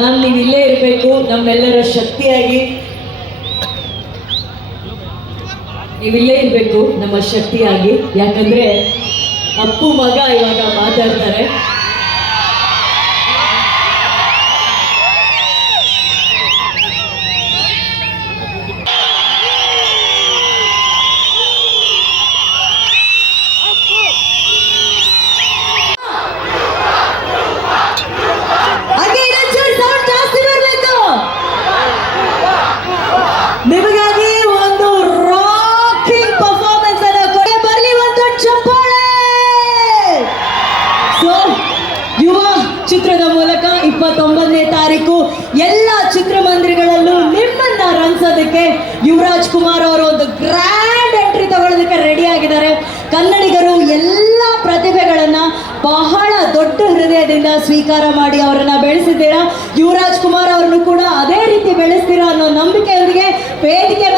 Ma'am ನೀವು ಇರಬೇಕು ನಮ್ಮೆಲ್ಲರ ಶಕ್ತಿಯಾಗಿ. ನೀವಿಲ್ಲೇ ಇರಬೇಕು ನಮ್ಮ ಶಕ್ತಿಯಾಗಿ. ಯಾಕಂದ್ರೆ ಅಪ್ಪು ಮಗ ಇವಾಗ ಮಾತಾಡ್ತಾರೆ. ಚಿತ್ರದ ಮೂಲಕ ಇಪ್ಪತ್ತೊಂಬತ್ತನೇ ತಾರೀಕು ಎಲ್ಲ ಚಿತ್ರಮಂದಿರಗಳಲ್ಲೂ ನಿಮ್ಮನ್ನ ರಂಗಿಸೋದಕ್ಕೆ ಯುವರಾಜ್ ಕುಮಾರ್ ಅವರು ಒಂದು ಗ್ರ್ಯಾಂಡ್ ಎಂಟ್ರಿ ತಗೊಳ್ಳೋದಕ್ಕೆ ರೆಡಿ ಆಗಿದ್ದಾರೆ. ಕನ್ನಡಿಗರು ಎಲ್ಲ ಪ್ರತಿಭೆಗಳನ್ನ ಬಹಳ ದೊಡ್ಡ ಹೃದಯದಿಂದ ಸ್ವೀಕಾರ ಮಾಡಿ ಅವರನ್ನ ಬೆಳೆಸಿದ್ದೀರಾ? ಯುವರಾಜ್ ಕುಮಾರ್ ಅವರನ್ನು ಕೂಡ ಅದೇ ರೀತಿ ಬೆಳೆಸ್ತೀರಾ ಅನ್ನೋ ನಂಬಿಕೆಯೊಂದಿಗೆ ವೇದಿಕೆ